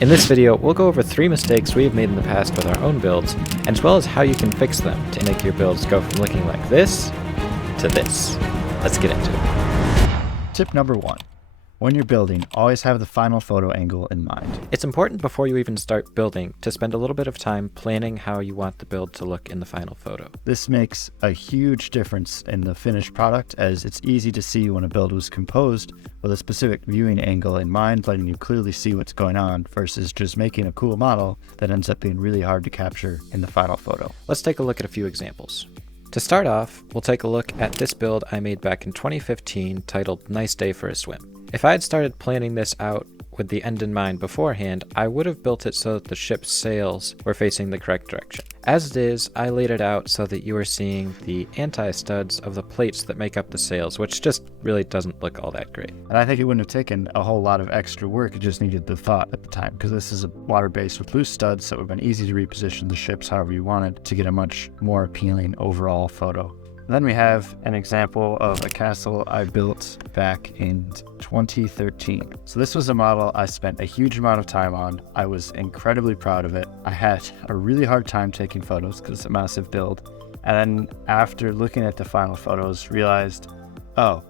In this video, we'll go over 3 mistakes we've made in the past with our own builds, as well as how you can fix them to make your builds go from looking like this to this. Let's get into it. Tip number 1. When you're building, always have the final photo angle in mind. It's important before you even start building to spend a little bit of time planning how you want the build to look in the final photo. This makes a huge difference in the finished product, as it's easy to see when a build was composed with a specific viewing angle in mind, letting you clearly see what's going on, versus just making a cool model that ends up being really hard to capture in the final photo. Let's take a look at a few examples. To start off, we'll take a look at this build I made back in 2015 titled Nice Day for a Swim. If I had started planning this out with the end in mind beforehand, I would have built it so that the ship's sails were facing the correct direction. As it is, I laid it out so that you are seeing the anti-studs of the plates that make up the sails, which just really doesn't look all that great. And I think it wouldn't have taken a whole lot of extra work, it just needed the thought at the time, because this is a water base with loose studs, so it would have been easy to reposition the ships however you wanted to get a much more appealing overall photo. Then we have an example of a castle I built back in 2013. So this was a model I spent a huge amount of time on. I was incredibly proud of it. I had a really hard time taking photos because it's a massive build. And then after looking at the final photos, realized, oh,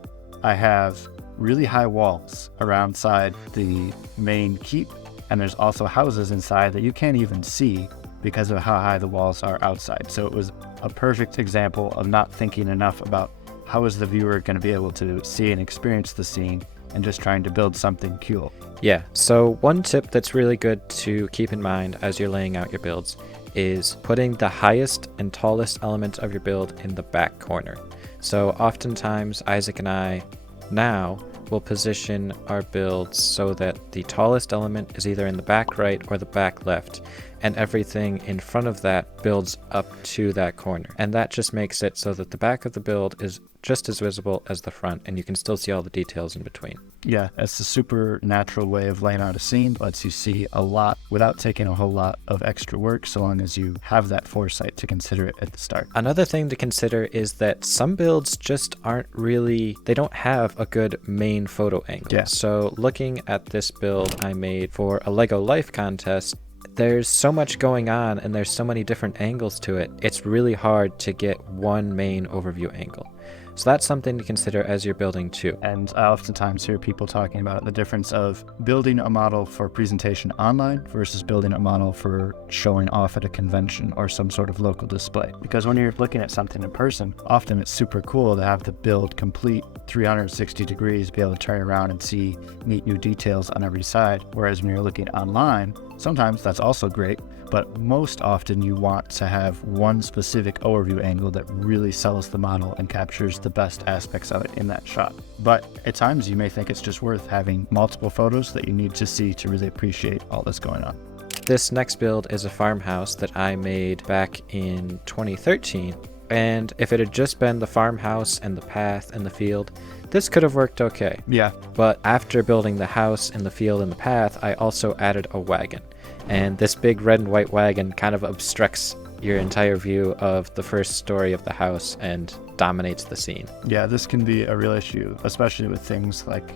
I have really high walls around the main keep. And there's also houses inside that you can't even see because of how high the walls are outside. So it was a perfect example of not thinking enough about how is the viewer going to be able to see and experience the scene, and just trying to build something cool. Yeah, so one tip that's really good to keep in mind as you're laying out your builds is putting the highest and tallest element of your build in the back corner. So oftentimes Isaac and I now will position our builds so that the tallest element is either in the back right or the back left, and everything in front of that builds up to that corner. And that just makes it so that the back of the build is just as visible as the front, and you can still see all the details in between. Yeah, it's a super natural way of laying out a scene. Lets you see a lot without taking a whole lot of extra work, so long as you have that foresight to consider it at the start. Another thing to consider is that some builds just they don't have a good main photo angle. Yeah. So looking at this build I made for a Lego Life contest, there's so much going on and there's so many different angles to it, it's really hard to get one main overview angle. So that's something to consider as you're building too. And I oftentimes hear people talking about the difference of building a model for presentation online versus building a model for showing off at a convention or some sort of local display. Because when you're looking at something in person, often it's super cool to have the build complete 360 degrees, be able to turn around and see neat new details on every side. Whereas when you're looking online, sometimes that's also great, but most often you want to have one specific overview angle that really sells the model and captures the best aspects of it in that shot. But at times you may think it's just worth having multiple photos that you need to see to really appreciate all that's going on. This next build is a farmhouse that I made back in 2013. And if it had just been the farmhouse and the path and the field, this could have worked okay. Yeah. But after building the house and the field and the path, I also added a wagon. And this big red and white wagon kind of obstructs your entire view of the first story of the house and dominates the scene. Yeah, this can be a real issue, especially with things like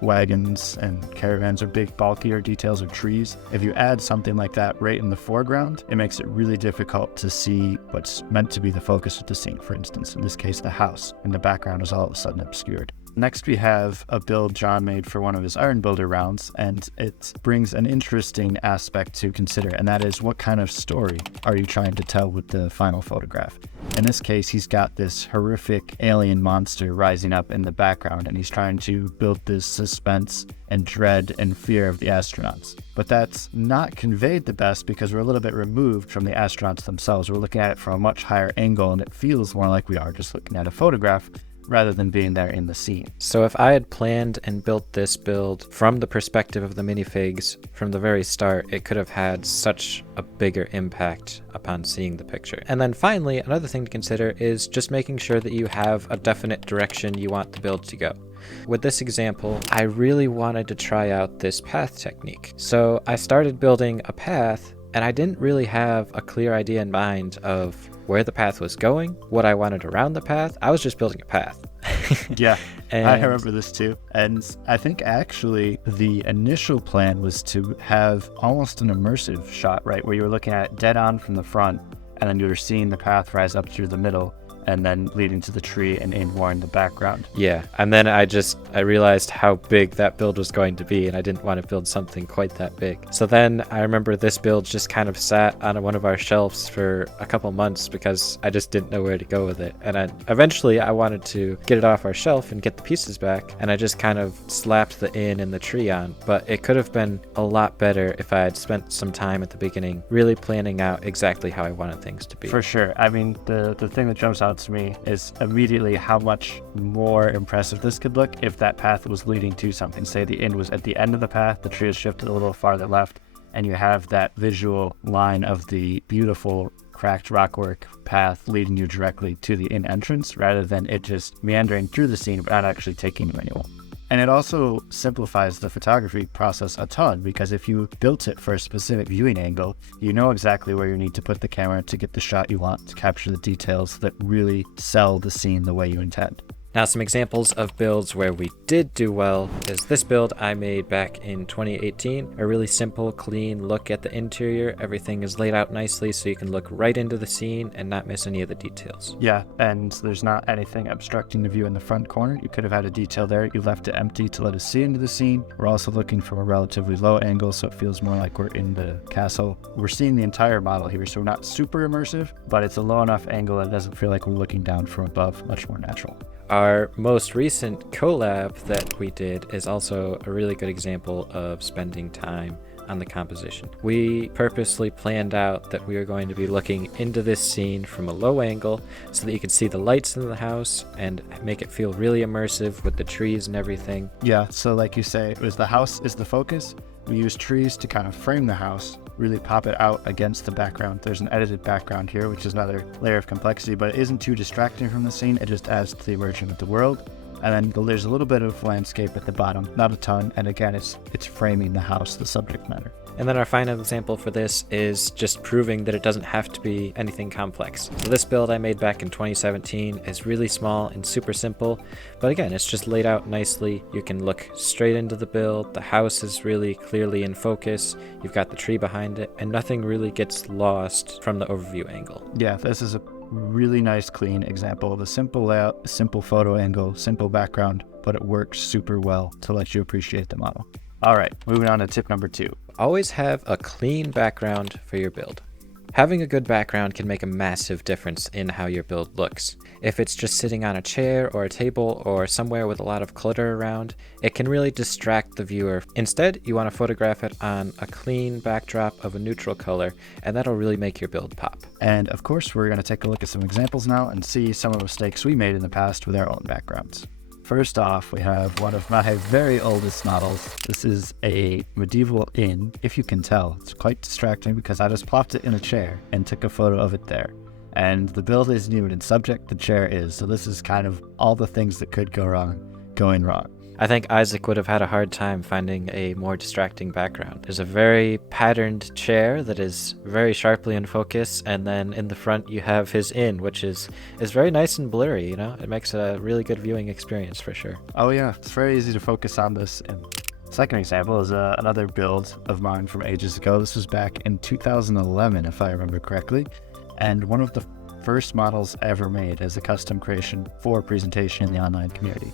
wagons and caravans or big bulkier details of trees. If you add something like that right in the foreground, it makes it really difficult to see what's meant to be the focus of the scene. For instance, in this case, the house, and the background is all of a sudden obscured. Next, we have a build John made for one of his Iron Builder rounds, and it brings an interesting aspect to consider, and that is, what kind of story are you trying to tell with the final photograph? In this case, he's got this horrific alien monster rising up in the background, and he's trying to build this suspense and dread and fear of the astronauts. But that's not conveyed the best because we're a little bit removed from the astronauts themselves. We're looking at it from a much higher angle, and it feels more like we are just looking at a photograph rather than being there in the scene. So if I had planned and built this build from the perspective of the minifigs from the very start, it could have had such a bigger impact upon seeing the picture. And then finally, another thing to consider is just making sure that you have a definite direction you want the build to go. With this example, I really wanted to try out this path technique. So I started building a path, and I didn't really have a clear idea in mind of where the path was going, what I wanted around the path. I was just building a path. Yeah, And I remember this too. And I think actually the initial plan was to have almost an immersive shot, right? Where you were looking at it dead on from the front, and then you were seeing the path rise up through the middle, and then leading to the tree and in more in the background. yeah, and then I realized how big that build was going to be, and I didn't want to build something quite that big. So then I remember this build just kind of sat on one of our shelves for a couple months because I just didn't know where to go with it. And eventually I wanted to get it off our shelf and get the pieces back, and I just kind of slapped the inn and the tree on. But it could have been a lot better if I had spent some time at the beginning really planning out exactly how I wanted things to be. For sure. I mean, the thing that jumps out to me is immediately how much more impressive this could look if that path was leading to something. Say the inn was at the end of the path, the tree is shifted a little farther left, and you have that visual line of the beautiful cracked rockwork path leading you directly to the inn entrance, rather than it just meandering through the scene but not actually taking you anywhere. And it also simplifies the photography process a ton, because if you built it for a specific viewing angle, you know exactly where you need to put the camera to get the shot you want to capture the details that really sell the scene the way you intend. Now, some examples of builds where we did do well is this build I made back in 2018. A really simple, clean look at the interior. Everything is laid out nicely so you can look right into the scene and not miss any of the details. Yeah, and there's not anything obstructing the view in the front corner. You could have had a detail there. You left it empty to let us see into the scene. We're also looking from a relatively low angle, so it feels more like we're in the castle. We're seeing the entire model here, so we're not super immersive, but it's a low enough angle that it doesn't feel like we're looking down from above, much more natural. Our most recent collab that we did is also a really good example of spending time on the composition. We purposely planned out that we are going to be looking into this scene from a low angle so that you can see the lights in the house and make it feel really immersive with the trees and everything. Yeah, so like you say, it was the house is the focus. We used trees to kind of frame the house, really pop it out against the background. There's an edited background here, which is another layer of complexity, but it isn't too distracting from the scene. It just adds to the immersion of the world. And then there's a little bit of landscape at the bottom, not a ton. And again, it's framing the house, the subject matter. And then our final example for this is just proving that it doesn't have to be anything complex. So this build I made back in 2017 is really small and super simple, but again, it's just laid out nicely. You can look straight into the build. The house is really clearly in focus. You've got the tree behind it, and nothing really gets lost from the overview angle. Yeah, this is a really nice, clean example of a simple layout, simple photo angle, simple background, but it works super well to let you appreciate the model. All right, moving on to tip number 2. Always have a clean background for your build. Having a good background can make a massive difference in how your build looks. If it's just sitting on a chair or a table or somewhere with a lot of clutter around, it can really distract the viewer. Instead, you want to photograph it on a clean backdrop of a neutral color, and that'll really make your build pop. And of course, we're going to take a look at some examples now and see some of the mistakes we made in the past with our own backgrounds. First off, we have one of my very oldest models. This is a medieval inn. If you can tell, it's quite distracting because I just plopped it in a chair and took a photo of it there. And the build isn't even in subject, the chair is. So this is kind of all the things that could go wrong, going wrong. I think Isaac would have had a hard time finding a more distracting background. There's a very patterned chair that is very sharply in focus, and then in the front you have his inn, which is very nice and blurry, you know? It makes a really good viewing experience for sure. Oh yeah, it's very easy to focus on this. And second example is another build of mine from ages ago. This was back in 2011, if I remember correctly, and one of the first models I ever made as a custom creation for presentation in the online community.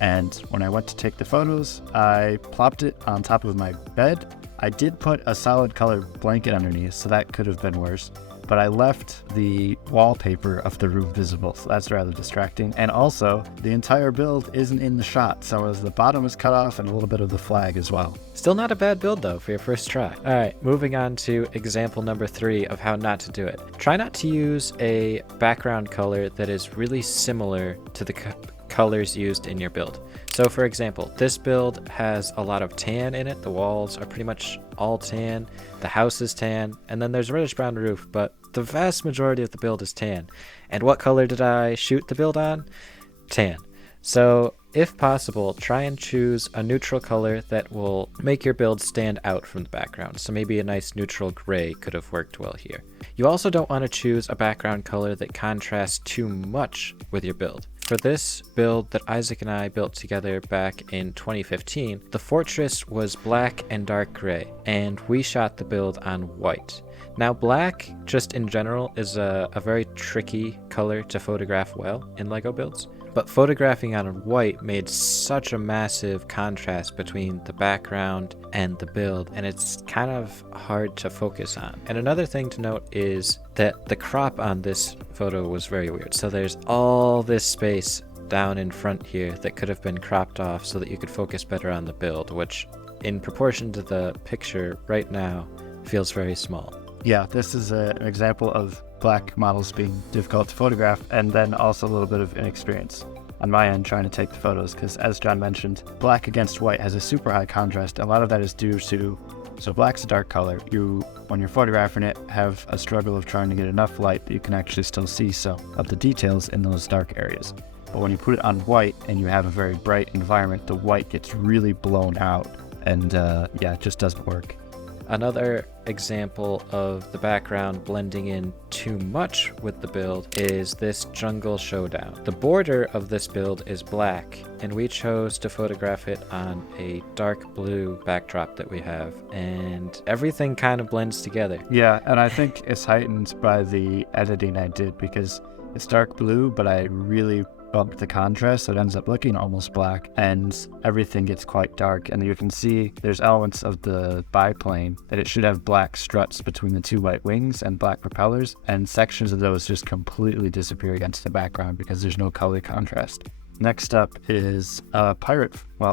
And when I went to take the photos, I plopped it on top of my bed. I did put a solid color blanket underneath, so that could have been worse. But I left the wallpaper of the room visible, so that's rather distracting. And also, the entire build isn't in the shot, so as the bottom is cut off and a little bit of the flag as well. Still not a bad build though for your first try. Alright, moving on to example number 3 of how not to do it. Try not to use a background color that is really similar to the colors used in your build. So for example, this build has a lot of tan in it. The walls are pretty much all tan. The house is tan, and then there's a reddish brown roof, but the vast majority of the build is tan. And what color did I shoot the build on? Tan. So if possible, try and choose a neutral color that will make your build stand out from the background. So maybe a nice neutral gray could have worked well here. You also don't want to choose a background color that contrasts too much with your build. For this build that Isaac and I built together back in 2015, the fortress was black and dark gray, and we shot the build on white. Now, black, just in general, is a very tricky color to photograph well in LEGO builds, but photographing on white made such a massive contrast between the background and the build, and it's kind of hard to focus on. And another thing to note is that the crop on this photo was very weird. So there's all this space down in front here that could have been cropped off so that you could focus better on the build, which in proportion to the picture right now feels very small. Yeah, this is an example of black models being difficult to photograph, and then also a little bit of inexperience on my end trying to take the photos, because as John mentioned, black against white has a super high contrast. A lot of that is due to, so black's a dark color. You, when you're photographing it, have a struggle of trying to get enough light that you can actually still see some of the details in those dark areas. But when you put it on white and you have a very bright environment, the white gets really blown out, and yeah, it just doesn't work. Another example of the background blending in too much with the build is this jungle showdown. The border of this build is black, and we chose to photograph it on a dark blue backdrop that we have, and everything kind of blends together. Yeah, and I think it's heightened by the editing I did, because it's dark blue, but I really bumped the contrast, so it ends up looking almost black, and everything gets quite dark. And you can see there's elements of the biplane that it should have black struts between the two white wings and black propellers, and sections of those just completely disappear against the background because there's no color contrast. Next up is an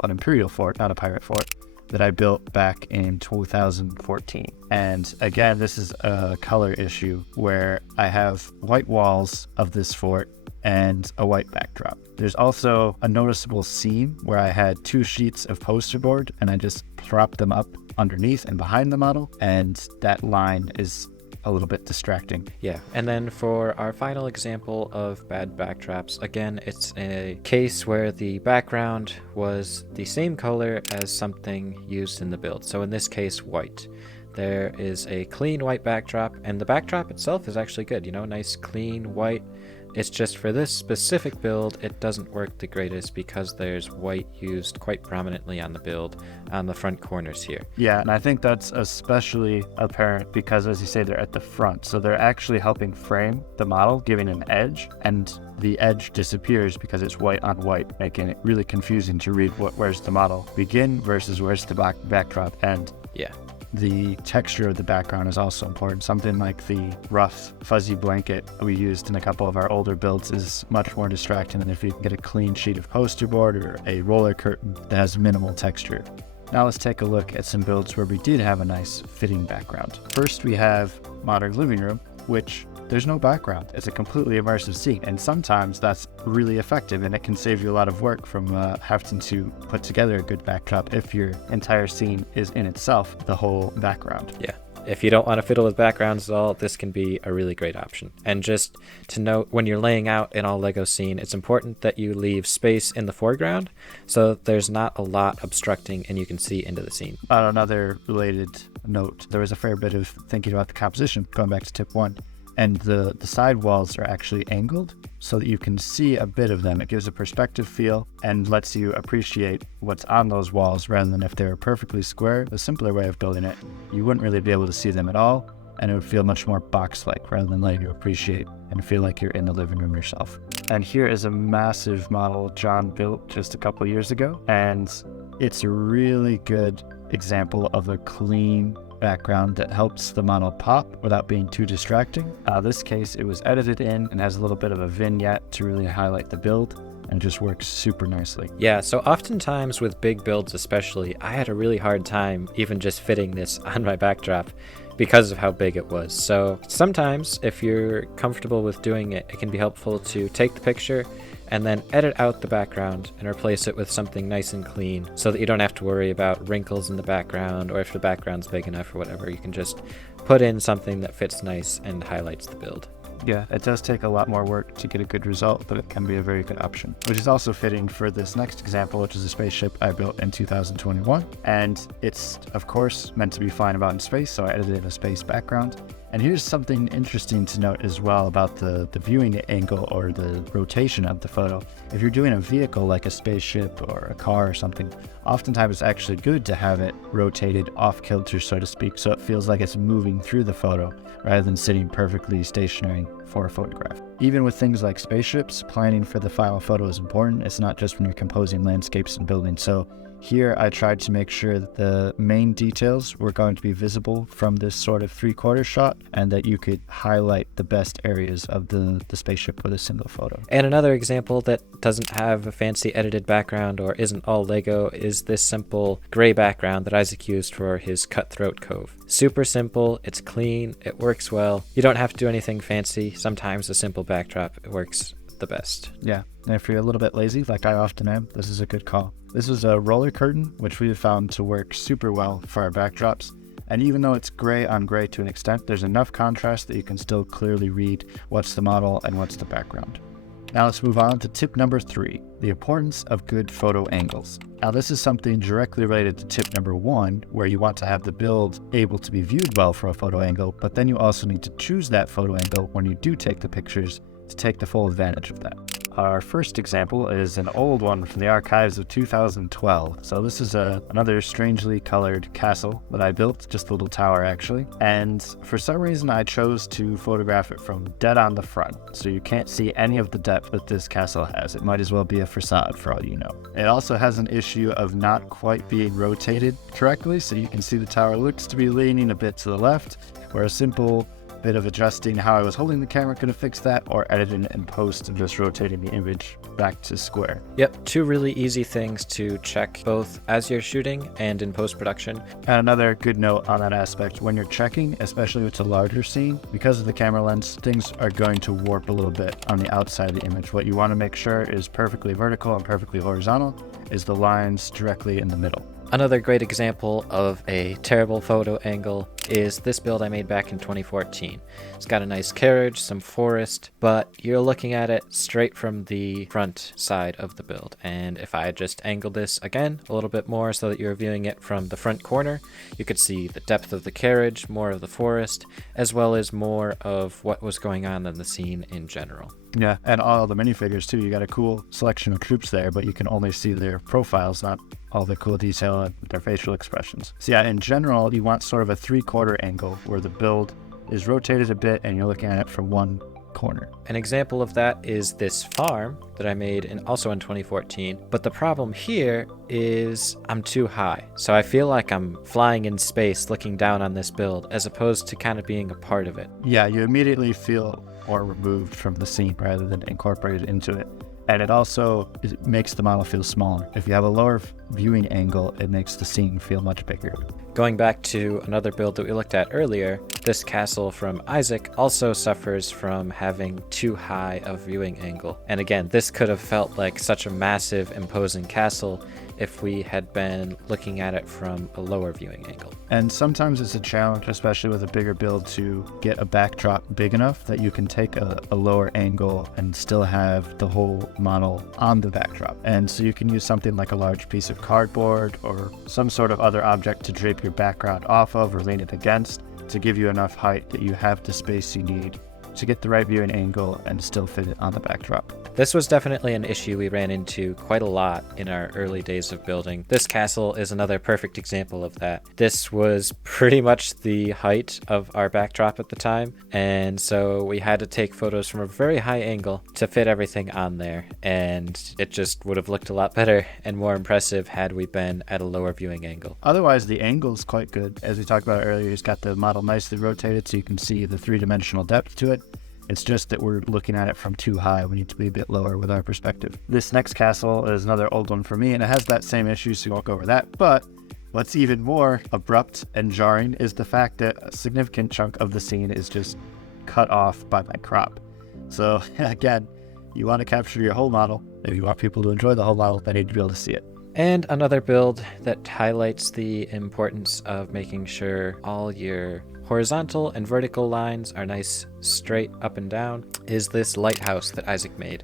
imperial fort, not a pirate fort, that I built back in 2014. And again, this is a color issue where I have white walls of this fort and a white backdrop. There's also a noticeable seam where I had 2 sheets of poster board and I just propped them up underneath and behind the model, and that line is a little bit distracting. Yeah, and then for our final example of bad backdrops, again, it's a case where the background was the same color as something used in the build. So in this case, white. There is a clean white backdrop, and the backdrop itself is actually good, nice clean white. It's just for this specific build, it doesn't work the greatest because there's white used quite prominently on the build on the front corners here. Yeah, and I think that's especially apparent because, as you say, they're at the front. So they're actually helping frame the model, giving an edge, and the edge disappears because it's white on white, making it really confusing to read where's the model begin versus where's the backdrop end. Yeah. The texture of the background is also important. Something like the rough, fuzzy blanket we used in a couple of our older builds is much more distracting than if you can get a clean sheet of poster board or a roller curtain that has minimal texture. Now let's take a look at some builds where we did have a nice fitting background. First, we have modern living room, which there's no background. It's a completely immersive scene, and sometimes that's really effective, and it can save you a lot of work from having to put together a good backdrop if your entire scene is in itself the whole background. Yeah. If you don't want to fiddle with backgrounds at all, this can be a really great option. And just to note, when you're laying out an all Lego scene, it's important that you leave space in the foreground so there's not a lot obstructing and you can see into the scene. On another related note, there was a fair bit of thinking about the composition, going back to tip 1. And the side walls are actually angled so that you can see a bit of them. It gives a perspective feel and lets you appreciate what's on those walls rather than if they were perfectly square. The simpler way of building it, you wouldn't really be able to see them at all, and it would feel much more box-like rather than letting you appreciate and feel like you're in the living room yourself. And here is a massive model John built just a couple years ago, and it's a really good example of a clean background that helps the model pop without being too distracting. This case, it was edited in and has a little bit of a vignette to really highlight the build, and it just works super nicely. Yeah, so oftentimes with big builds especially, I had a really hard time even just fitting this on my backdrop because of how big it was. So sometimes if you're comfortable with doing it, it can be helpful to take the picture and then edit out the background and replace it with something nice and clean so that you don't have to worry about wrinkles in the background, or if the background's big enough or whatever, you can just put in something that fits nice and highlights the build. Yeah, it does take a lot more work to get a good result, but it can be a very good option, which is also fitting for this next example, which is a spaceship I built in 2021. And it's, of course, meant to be flying about in space, so I edited in a space background. And here's something interesting to note as well about the viewing angle or the rotation of the photo. If you're doing a vehicle like a spaceship or a car or something, oftentimes it's actually good to have it rotated off kilter, so to speak, so it feels like it's moving through the photo rather than sitting perfectly stationary for a photograph. Even with things like spaceships, planning for the final photo is important. It's not just when you're composing landscapes and buildings. So here I tried to make sure that the main details were going to be visible from this sort of 3/4 shot and that you could highlight the best areas of the spaceship with a single photo. And another example that doesn't have a fancy edited background or isn't all Lego is this simple gray background that Isaac used for his Cutthroat Cove. Super simple, it's clean, it works well. You don't have to do anything fancy. Sometimes a simple backdrop works the best. Yeah, and if you're a little bit lazy, like I often am, this is a good call. This was a roller curtain, which we have found to work super well for our backdrops. And even though it's gray on gray to an extent, there's enough contrast that you can still clearly read what's the model and what's the background. Now let's move on to tip number 3, the importance of good photo angles. Now this is something directly related to tip number 1, where you want to have the build able to be viewed well for a photo angle, but then you also need to choose that photo angle when you do take the pictures to take the full advantage of that. Our first example is an old one from the archives of 2012. So this is another strangely colored castle that I built, just a little tower actually. And for some reason I chose to photograph it from dead on the front. So you can't see any of the depth that this castle has. It might as well be a facade for all you know. It also has an issue of not quite being rotated correctly. So you can see the tower looks to be leaning a bit to the left, where a simple bit of adjusting how I was holding the camera could have fixed that, or editing it in post and just rotating the image back to square. Yep, 2 really easy things to check both as you're shooting and in post-production. And another good note on that aspect, when you're checking, especially with a larger scene, because of the camera lens, things are going to warp a little bit on the outside of the image. What you want to make sure is perfectly vertical and perfectly horizontal is the lines directly in the middle. Another great example of a terrible photo angle is this build I made back in 2014. It's got a nice carriage, some forest, but you're looking at it straight from the front side of the build. And if I just angled this again a little bit more so that you're viewing it from the front corner, you could see the depth of the carriage, more of the forest, as well as more of what was going on in the scene in general. Yeah, and all the minifigures too. You got a cool selection of troops there, but you can only see their profiles, not all the cool detail and their facial expressions. So yeah, in general, you want sort of a 3/4 angle where the build is rotated a bit and you're looking at it from one corner. An example of that is this farm that I made also in 2014. But the problem here is I'm too high. So I feel like I'm flying in space looking down on this build as opposed to kind of being a part of it. Yeah, you immediately feel more removed from the scene rather than incorporated into it. And it also makes the model feel smaller. If you have a lower viewing angle, it makes the scene feel much bigger. Going back to another build that we looked at earlier, this castle from Isaac also suffers from having too high of viewing angle. And again, this could have felt like such a massive, imposing castle if we had been looking at it from a lower viewing angle. And sometimes it's a challenge, especially with a bigger build, to get a backdrop big enough that you can take a lower angle and still have the whole model on the backdrop. And so you can use something like a large piece of cardboard or some sort of other object to drape your background off of or lean it against to give you enough height that you have the space you need to get the right viewing angle and still fit it on the backdrop. This was definitely an issue we ran into quite a lot in our early days of building. This castle is another perfect example of that. This was pretty much the height of our backdrop at the time, and so we had to take photos from a very high angle to fit everything on there, and it just would have looked a lot better and more impressive had we been at a lower viewing angle. Otherwise, the angle is quite good. As we talked about earlier, it's got the model nicely rotated so you can see the three-dimensional depth to it. It's just that we're looking at it from too high. We need to be a bit lower with our perspective. This next castle is another old one for me, and it has that same issue, so we won't go over that. But what's even more abrupt and jarring is the fact that a significant chunk of the scene is just cut off by my crop. So again, you want to capture your whole model. If you want people to enjoy the whole model, they need to be able to see it. And another build that highlights the importance of making sure all your horizontal and vertical lines are nice straight up and down is this lighthouse that Isaac made.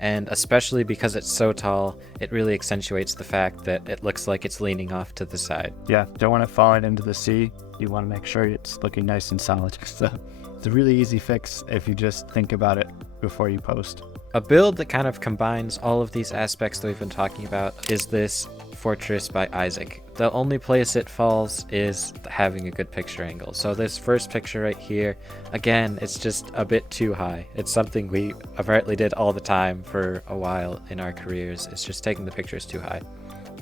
And especially because it's so tall, it really accentuates the fact that it looks like it's leaning off to the side. Yeah, don't want it falling into the sea. You want to make sure it's looking nice and solid. So it's a really easy fix if you just think about it before you post. A build that kind of combines all of these aspects that we've been talking about is this Fortress by Isaac. The only place it falls is having a good picture angle. So this first picture right here, again, it's just a bit too high. It's something we apparently did all the time for a while in our careers. It's just taking the pictures too high.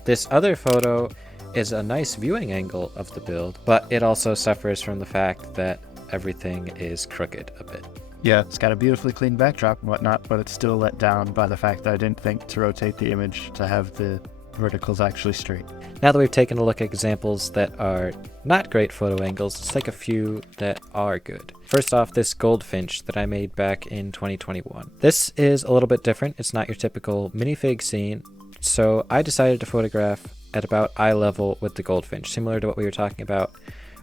This other photo is a nice viewing angle of the build, but it also suffers from the fact that everything is crooked a bit. Yeah, it's got a beautifully clean backdrop and whatnot, but it's still let down by the fact that I didn't think to rotate the image to have the verticals actually straight. Now that we've taken a look at examples that are not great photo angles, let's take a few that are good. First off, this goldfinch that I made back in 2021. This is a little bit different. It's not your typical minifig scene, so I decided to photograph at about eye level with the goldfinch, similar to what we were talking about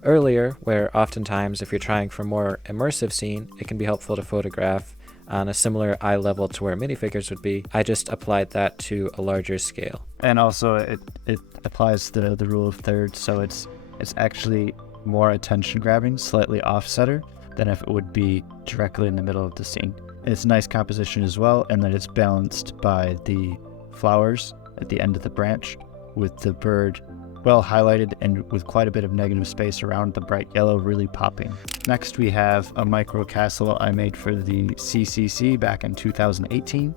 earlier, where oftentimes if you're trying for more immersive scene, it can be helpful to photograph on a similar eye level to where minifigures would be. I just applied that to a larger scale. And also it applies the rule of thirds, so it's actually more attention grabbing, slightly off-center than if it would be directly in the middle of the scene. It's nice composition as well, and that it's balanced by the flowers at the end of the branch with the bird well highlighted and with quite a bit of negative space around the bright yellow really popping. Next we have a micro castle I made for the CCC back in 2018.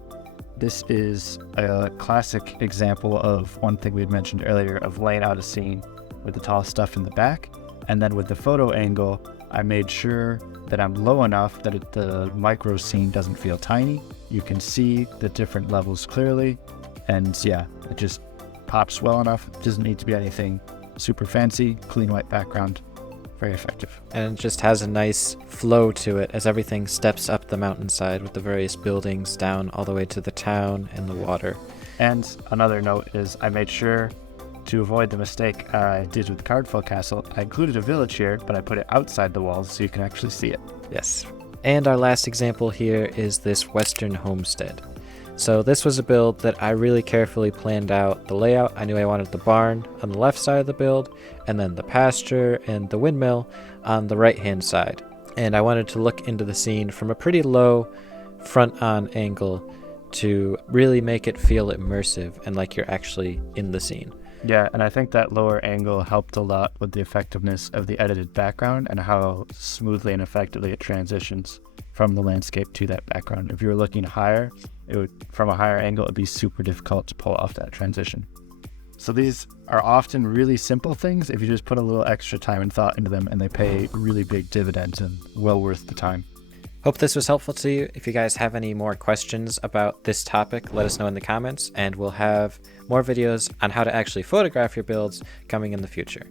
This is a classic example of one thing we had mentioned earlier of laying out a scene with the tall stuff in the back, and then with the photo angle I made sure that I'm low enough that the micro scene doesn't feel tiny. You can see the different levels clearly, and yeah, it just pops well enough. It doesn't need to be anything super fancy. Clean white background, very effective. And it just has a nice flow to it as everything steps up the mountainside with the various buildings down all the way to the town and the water. And another note is I made sure to avoid the mistake I did with Cardful Castle. I included a village here, but I put it outside the walls so you can actually see it. Yes. And our last example here is this Western homestead. So this was a build that I really carefully planned out the layout. I knew I wanted the barn on the left side of the build, and then the pasture and the windmill on the right hand side. And I wanted to look into the scene from a pretty low front-on angle to really make it feel immersive and like you're actually in the scene. Yeah, and I think that lower angle helped a lot with the effectiveness of the edited background and how smoothly and effectively it transitions from the landscape to that background. If you were looking higher, from a higher angle, it'd be super difficult to pull off that transition. So these are often really simple things if you just put a little extra time and thought into them, and they pay really big dividends and well worth the time. Hope this was helpful to you. If you guys have any more questions about this topic, let us know in the comments, and we'll have more videos on how to actually photograph your builds coming in the future.